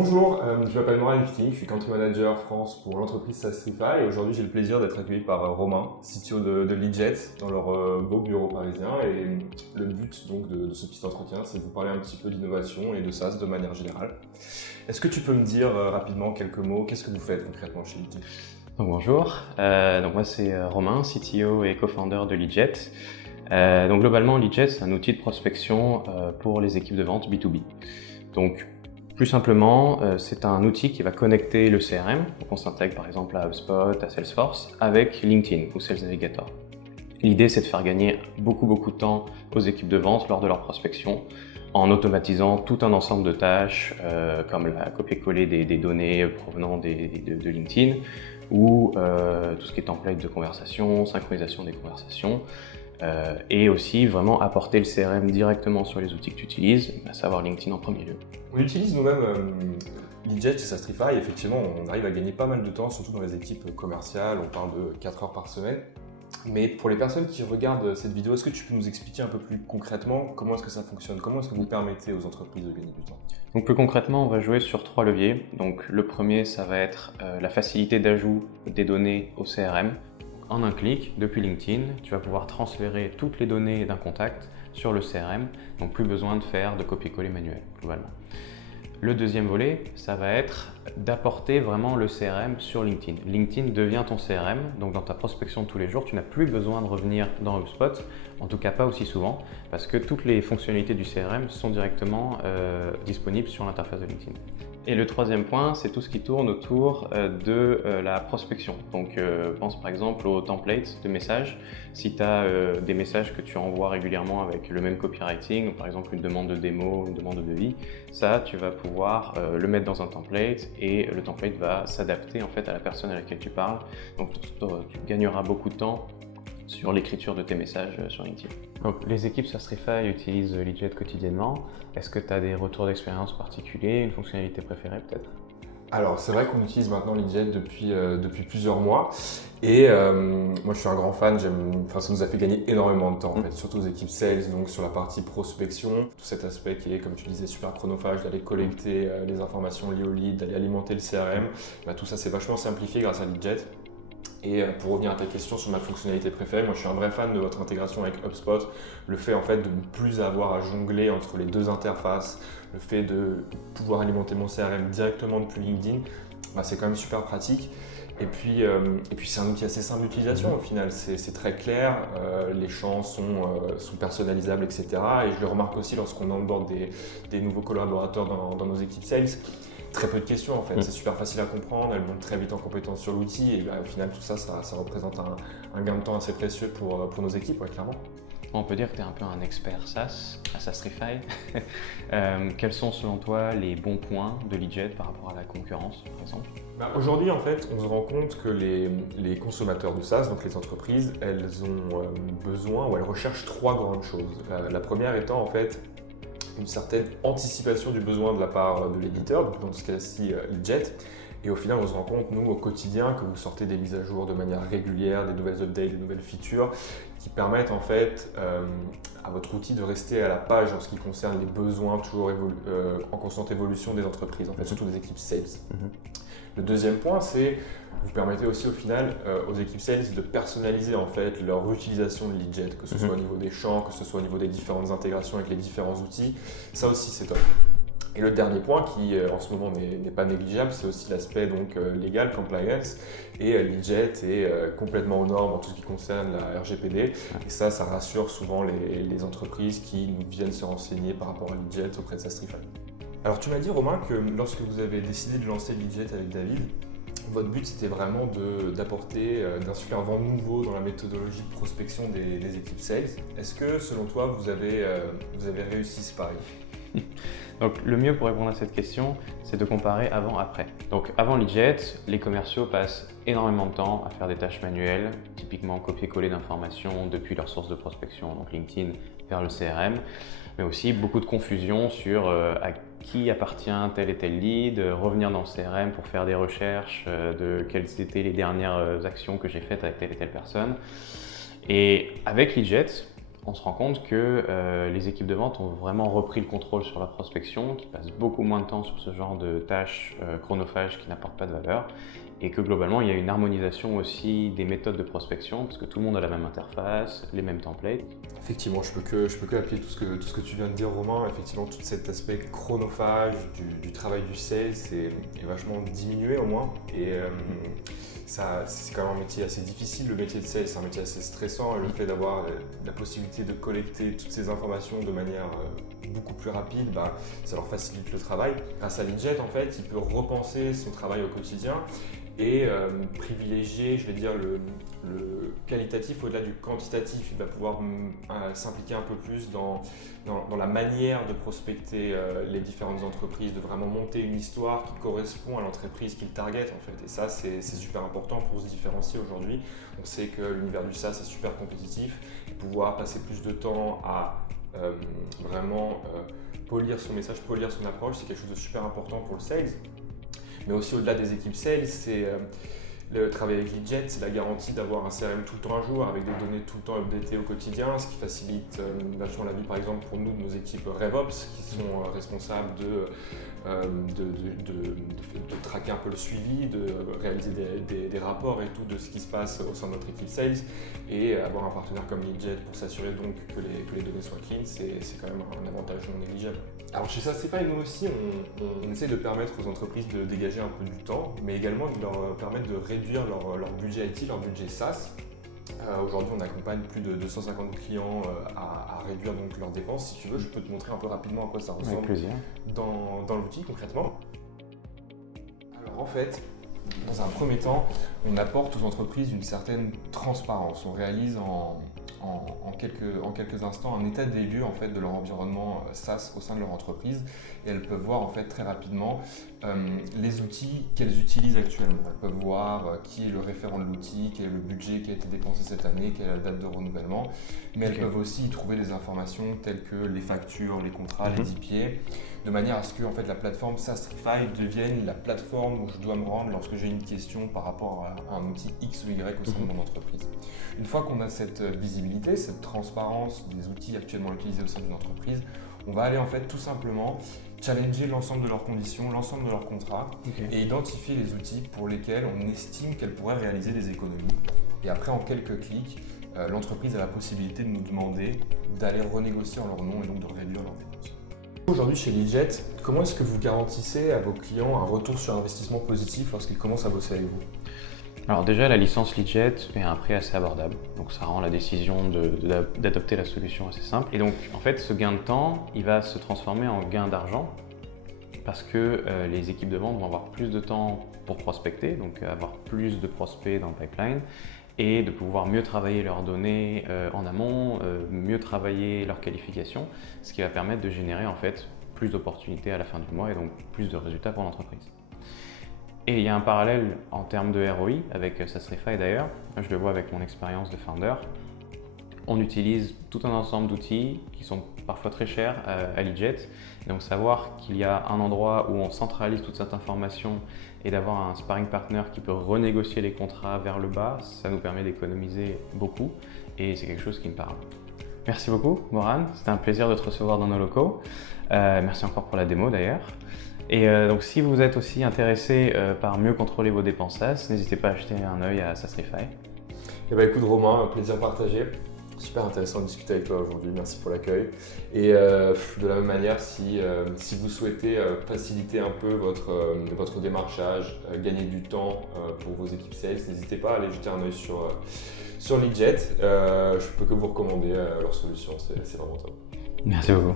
Bonjour, je m'appelle Moran Lifting, je suis Country Manager France pour l'entreprise Sastrify et aujourd'hui j'ai le plaisir d'être accueilli par Romain, CTO de Leadjet dans leur beau bureau parisien et le but donc de ce petit entretien c'est de vous parler un petit peu d'innovation et de SaaS de manière générale. Est-ce que tu peux me dire rapidement quelques mots, qu'est-ce que vous faites concrètement chez Leadjet? Donc bonjour, donc moi c'est Romain, CTO et co-founder de Leadjet. Donc globalement Leadjet c'est un outil de prospection pour les équipes de vente B2B. Donc plus simplement, c'est un outil qui va connecter le CRM, donc on s'intègre par exemple à HubSpot, à Salesforce, avec LinkedIn ou Sales Navigator. L'idée c'est de faire gagner beaucoup de temps aux équipes de vente lors de leur prospection en automatisant tout un ensemble de tâches comme la copier-coller des données provenant de LinkedIn ou tout ce qui est template de conversation, synchronisation des conversations et aussi vraiment apporter le CRM directement sur les outils que tu utilises, à savoir LinkedIn en premier lieu. On utilise nous-mêmes Leadjet et Sastrify, effectivement on arrive à gagner pas mal de temps, surtout dans les équipes commerciales, on parle de 4 heures par semaine. Mais pour les personnes qui regardent cette vidéo, est-ce que tu peux nous expliquer un peu plus concrètement comment est-ce que ça fonctionne? Comment est-ce que vous permettez aux entreprises de gagner du temps? Donc plus concrètement, on va jouer sur 3 leviers. Donc le premier, ça va être la facilité d'ajout des données au CRM. En un clic, depuis LinkedIn, tu vas pouvoir transférer toutes les données d'un contact sur le CRM, donc plus besoin de faire de copier-coller manuel, globalement. Le deuxième volet, ça va être d'apporter vraiment le CRM sur LinkedIn. LinkedIn devient ton CRM, donc dans ta prospection de tous les jours, tu n'as plus besoin de revenir dans HubSpot, en tout cas pas aussi souvent, parce que toutes les fonctionnalités du CRM sont directement disponibles sur l'interface de LinkedIn. Et le troisième point, c'est tout ce qui tourne autour de la prospection. Donc pense par exemple aux templates de messages. Si tu as des messages que tu envoies régulièrement avec le même copywriting, par exemple une demande de démo, une demande de devis, ça tu vas pouvoir le mettre dans un template et le template va s'adapter en fait à la personne à laquelle tu parles. Donc tu gagneras beaucoup de temps sur l'écriture de tes messages sur LinkedIn. Donc, les équipes Sastrify utilisent Leadjet quotidiennement. Est-ce que tu as des retours d'expérience particuliers, une fonctionnalité préférée peut-être? Alors c'est vrai qu'on utilise maintenant Leadjet depuis plusieurs mois et moi je suis un grand fan, ça nous a fait gagner énormément de temps en fait, surtout aux équipes sales, donc sur la partie prospection, tout cet aspect qui est comme tu disais super chronophage, d'aller collecter les informations liées au lead, d'aller alimenter le CRM, tout ça c'est vachement simplifié grâce à Leadjet. Et pour revenir à ta question sur ma fonctionnalité préférée, moi je suis un vrai fan de votre intégration avec HubSpot. Le fait en fait de ne plus avoir à jongler entre les deux interfaces, le fait de pouvoir alimenter mon CRM directement depuis LinkedIn, c'est quand même super pratique. Et puis c'est un outil assez simple d'utilisation au final, c'est très clair, les champs sont personnalisables, etc. Et je le remarque aussi lorsqu'on onboard des nouveaux collaborateurs dans nos équipes sales. Très peu de questions en fait, c'est super facile à comprendre, elles montent très vite en compétence sur l'outil et au final tout ça représente un gain de temps assez précieux pour nos équipes, clairement. On peut dire que tu es un peu un expert SaaS à Sastrify. Quels sont selon toi les bons points de Leadjet par rapport à la concurrence par exemple? Aujourd'hui en fait on se rend compte que les consommateurs de SaaS, donc les entreprises, elles ont besoin ou elles recherchent 3 grandes choses. La première étant en fait une certaine anticipation du besoin de la part de l'éditeur, donc dans ce cas-ci Leadjet. Et au final, on se rend compte, nous, au quotidien, que vous sortez des mises à jour de manière régulière, des nouvelles updates, des nouvelles features qui permettent en fait à votre outil de rester à la page en ce qui concerne les besoins toujours en constante évolution des entreprises, en fait, surtout des équipes sales. Le deuxième point, c'est vous permettez aussi au final aux équipes sales de personnaliser en fait leur utilisation de Leadjet, que ce soit au niveau des champs, que ce soit au niveau des différentes intégrations avec les différents outils. Ça aussi, c'est top. Et le dernier point qui en ce moment n'est pas négligeable, c'est aussi l'aspect donc légal, compliance, et Leadjet est complètement aux normes en tout ce qui concerne la RGPD, et ça rassure souvent les entreprises qui nous viennent se renseigner par rapport à Leadjet auprès de Sastrify. Alors tu m'as dit Romain que lorsque vous avez décidé de lancer Leadjet avec David, votre but c'était vraiment d'insuffler un vent nouveau dans la méthodologie de prospection des équipes sales. Est-ce que selon toi vous avez réussi ce pari? Donc le mieux pour répondre à cette question, c'est de comparer avant-après. Donc avant Leadjet, les commerciaux passent énormément de temps à faire des tâches manuelles, typiquement copier-coller d'informations depuis leur source de prospection, donc LinkedIn, vers le CRM, mais aussi beaucoup de confusion sur à qui appartient tel et tel lead, revenir dans le CRM pour faire des recherches de quelles étaient les dernières actions que j'ai faites avec telle et telle personne. Et avec Leadjet, on se rend compte que les équipes de vente ont vraiment repris le contrôle sur la prospection, qui passent beaucoup moins de temps sur ce genre de tâches chronophages qui n'apportent pas de valeur, et que globalement il y a une harmonisation aussi des méthodes de prospection, parce que tout le monde a la même interface, les mêmes templates. Effectivement, je peux que appuyer tout ce que tu viens de dire, Romain. Effectivement, tout cet aspect chronophage du travail du sales est vachement diminué au moins. Et ça, c'est quand même un métier assez difficile. Le métier de sales, c'est un métier assez stressant. Et le fait d'avoir la possibilité de collecter toutes ces informations de manière beaucoup plus rapide, ça leur facilite le travail. Grâce à Leadjet, en fait, il peut repenser son travail au quotidien et privilégier, je vais dire, le qualitatif au-delà du quantitatif. Il va pouvoir s'impliquer un peu plus dans la manière de prospecter les différentes entreprises, de vraiment monter une histoire qui correspond à l'entreprise qu'il target en fait. Et ça, c'est super important pour se différencier aujourd'hui. On sait que l'univers du SaaS est super compétitif. Pouvoir passer plus de temps à vraiment polir son message, polir son approche, c'est quelque chose de super important pour le sales. Mais aussi au-delà des équipes sales, c'est le travail avec Leadjet, c'est la garantie d'avoir un CRM tout le temps à jour, avec des données tout le temps updatées au quotidien, ce qui facilite vachement la vie, par exemple, pour nous, de nos équipes RevOps, qui sont responsables de traquer un peu le suivi, de réaliser des rapports et tout de ce qui se passe au sein de notre équipe sales, et avoir un partenaire comme Leadjet pour s'assurer donc que les données soient clean, c'est quand même un avantage non négligeable. Alors chez SaaStrify, nous aussi, on essaie de permettre aux entreprises de dégager un peu du temps, mais également de leur permettre de réduire leur budget IT, leur budget SaaS. Aujourd'hui, on accompagne plus de 250 clients à réduire donc leurs dépenses. Si tu veux, je peux te montrer un peu rapidement à quoi ça ressemble dans l'outil concrètement. Alors en fait, dans un premier temps, on apporte aux entreprises une certaine transparence. On réalise en quelques instants un état des lieux en fait, de leur environnement SaaS au sein de leur entreprise, et elles peuvent voir en fait, très rapidement les outils qu'elles utilisent actuellement. Elles peuvent voir qui est le référent de l'outil, quel est le budget qui a été dépensé cette année, quelle est la date de renouvellement, mais elles peuvent aussi y trouver des informations telles que les factures, les contrats, les IPA, de manière à ce que en fait, la plateforme SaaStrify devienne la plateforme où je dois me rendre lorsque j'ai une question par rapport à un outil X ou Y au sein de mon entreprise. Une fois qu'on a cette visibilité, cette transparence des outils actuellement utilisés au sein d'une entreprise, on va aller en fait tout simplement challenger l'ensemble de leurs conditions, l'ensemble de leurs contrats et identifier les outils pour lesquels on estime qu'elles pourraient réaliser des économies. Et après, en quelques clics, l'entreprise a la possibilité de nous demander d'aller renégocier en leur nom et donc de réduire leurs dépenses. Aujourd'hui chez Leadjet, comment est-ce que vous garantissez à vos clients un retour sur investissement positif lorsqu'ils commencent à bosser avec vous ? Alors déjà, la licence Leadjet est à un prix assez abordable, donc ça rend la décision d'adopter la solution assez simple. Et donc en fait, ce gain de temps, il va se transformer en gain d'argent parce que les équipes de vente vont avoir plus de temps pour prospecter, donc avoir plus de prospects dans le pipeline, et de pouvoir mieux travailler leurs données en amont, mieux travailler leurs qualifications, ce qui va permettre de générer en fait plus d'opportunités à la fin du mois et donc plus de résultats pour l'entreprise. Et il y a un parallèle en termes de ROI avec SaaStrify d'ailleurs, je le vois avec mon expérience de founder. On utilise tout un ensemble d'outils qui sont parfois très chers à Leadjet. Donc savoir qu'il y a un endroit où on centralise toute cette information et d'avoir un sparring partner qui peut renégocier les contrats vers le bas, ça nous permet d'économiser beaucoup et c'est quelque chose qui me parle. Merci beaucoup Moran, c'était un plaisir de te recevoir dans nos locaux. Merci encore pour la démo d'ailleurs. Et donc si vous êtes aussi intéressé par mieux contrôler vos dépenses SaaS, n'hésitez pas à jeter un œil à SaaStrify. Eh ben, écoute Romain, un plaisir partagé. Super intéressant de discuter avec toi aujourd'hui, merci pour l'accueil. Et de la même manière, si vous souhaitez faciliter un peu votre démarchage, gagner du temps pour vos équipes sales, n'hésitez pas à aller jeter un œil sur Leadjet. Je peux que vous recommander leur solution, c'est vraiment top. Merci beaucoup.